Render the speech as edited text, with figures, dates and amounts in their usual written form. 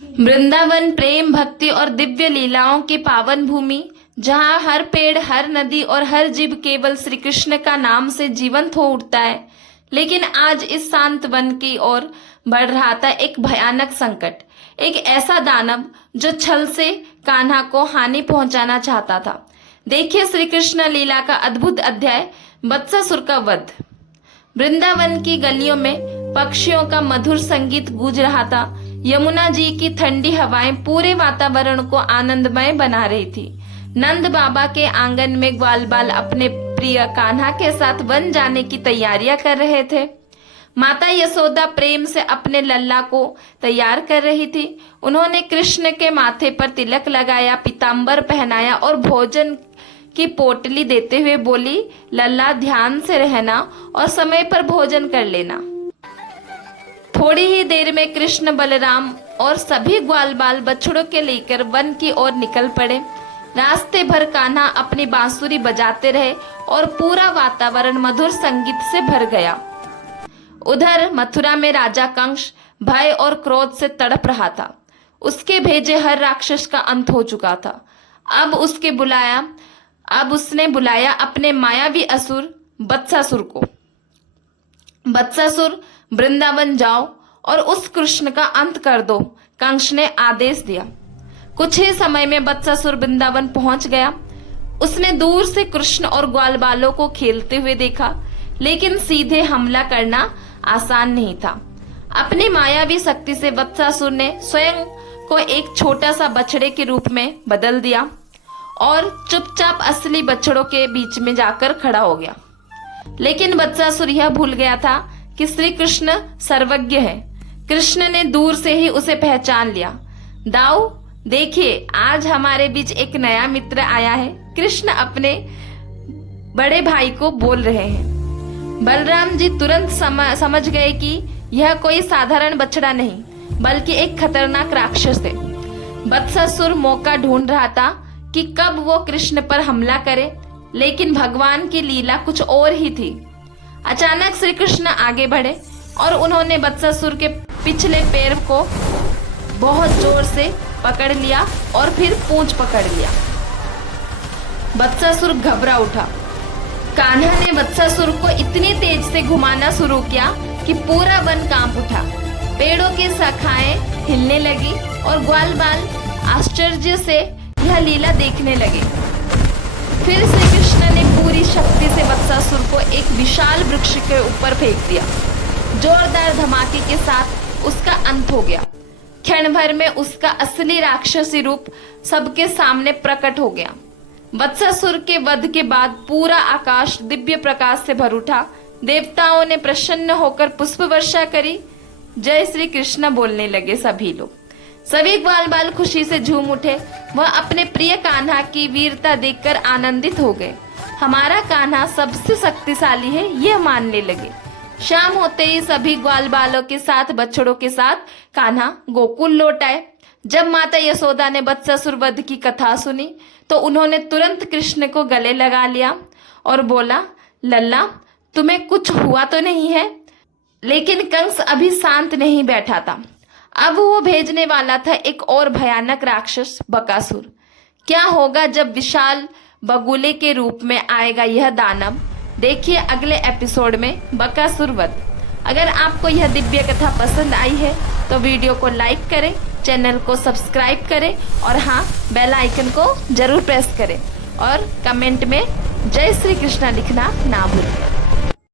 वृंदावन प्रेम भक्ति और दिव्य लीलाओं की पावन भूमि, जहाँ हर पेड़, हर नदी और हर जीव केवल श्री कृष्ण का नाम से जीवंत हो उठता है। लेकिन आज इस शांत वन की ओर बढ़ रहा था एक भयानक संकट, एक ऐसा दानव जो छल से कान्हा को हानि पहुंचाना चाहता था। देखिए श्री कृष्ण लीला का अद्भुत अध्याय, बत्सासुर का वध। वृंदावन की गलियों में पक्षियों का मधुर संगीत गूंज रहा था। यमुना जी की ठंडी हवाएं पूरे वातावरण को आनंदमय बना रही थी। नंद बाबा के आंगन में ग्वाल बाल अपने प्रिय कान्हा के साथ वन जाने की तैयारियां कर रहे थे। माता यशोदा प्रेम से अपने लल्ला को तैयार कर रही थी। उन्होंने कृष्ण के माथे पर तिलक लगाया, पीताम्बर पहनाया और भोजन की पोटली देते हुए बोली, लल्ला ध्यान से रहना और समय पर भोजन कर लेना। थोड़ी ही देर में कृष्ण, बलराम और सभी ग्वाल बाल बछड़ों के लेकर वन की ओर निकल पड़े। रास्ते भर कान्हा अपनी बांसुरी बजाते रहे और पूरा वातावरण मधुर संगीत से भर गया। उधर मथुरा में राजा कंस भय और क्रोध से तड़प रहा था। उसके भेजे हर राक्षस का अंत हो चुका था। अब उसने बुलाया अपने मायावी असुर बत्सासुर को। बत्सासुर, वृंदावन जाओ और उस कृष्ण का अंत कर दो, कंस ने आदेश दिया। कुछ ही समय में बत्सासुर वृंदावन पहुंच गया। उसने दूर से कृष्ण और ग्वाल बालों को खेलते हुए देखा, लेकिन सीधे हमला करना आसान नहीं था। अपनी मायावी शक्ति से बत्सासुर ने स्वयं को एक छोटा सा बछड़े के रूप में बदल दिया और चुपचाप असली बछड़ों के बीच में जाकर खड़ा हो गया। लेकिन बत्सासुर यह भूल गया था कि श्री कृष्ण सर्वज्ञ है। कृष्ण ने दूर से ही उसे पहचान लिया। दाऊ देखिए, आज हमारे बीच एक नया मित्र आया है, कृष्ण अपने बड़े भाई को बोल रहे हैं। बलराम जी तुरंत समझ गए कि यह कोई साधारण बछड़ा नहीं, बल्कि एक खतरनाक राक्षस है। बत्सासुर मौका ढूंढ रहा था कि कब वो कृष्ण पर हमला करे, लेकिन भगवान की लीला कुछ और ही थी। अचानक श्री कृष्ण आगे बढ़े और उन्होंने बत्सासुर के पिछले पैर को बहुत जोर से पकड़ लिया और फिर पूंछ पकड़ लिया। बत्सासुर घबरा उठा। कान्हा ने बत्सासुर को इतनी तेज से घुमाना शुरू किया कि पूरा वन कांप उठा। पेड़ों की शाखाएं हिलने लगी और ग्वाल बाल आश्चर्य से यह लीला देखने लगे। फिर श्री कृष्ण ने पूरी शक्ति से बत्सासुर को एक विशाल वृक्ष के ऊपर फेंक दिया। जोरदार धमाके के साथ उसका अंत हो गया। क्षण भर में उसका असली राक्षसी रूप सबके सामने प्रकट हो गया। बत्सासुर के वध के बाद पूरा आकाश दिव्य प्रकाश से भर उठा। देवताओं ने प्रसन्न होकर पुष्प वर्षा करी। जय श्री कृष्ण बोलने लगे सभी लोग। सभी ग्वाल बाल खुशी से झूम उठे। वह अपने प्रिय कान्हा की वीरता देखकर आनंदित हो गए। हमारा कान्हा सबसे शक्तिशाली है, यह मानने लगे। शाम होते ही सभी ग्वाल बालों के साथ, बछड़ों के साथ कान्हा गोकुल लौट आए। जब माता यशोदा ने बत्सासुर वध की कथा सुनी तो उन्होंने तुरंत कृष्ण को गले लगा लिया और बोला, लल्ला तुम्हें कुछ हुआ तो नहीं है? लेकिन कंस अभी शांत नहीं बैठा था। अब वो भेजने वाला था एक और भयानक राक्षस, बकासुर। क्या होगा जब विशाल बगुले के रूप में आएगा यह दानव? देखिए अगले एपिसोड में बकासुर वध। अगर आपको यह दिव्य कथा पसंद आई है तो वीडियो को लाइक करें, चैनल को सब्सक्राइब करें और हाँ, बेल आइकन को जरूर प्रेस करें और कमेंट में जय श्री कृष्ण लिखना ना भूलें।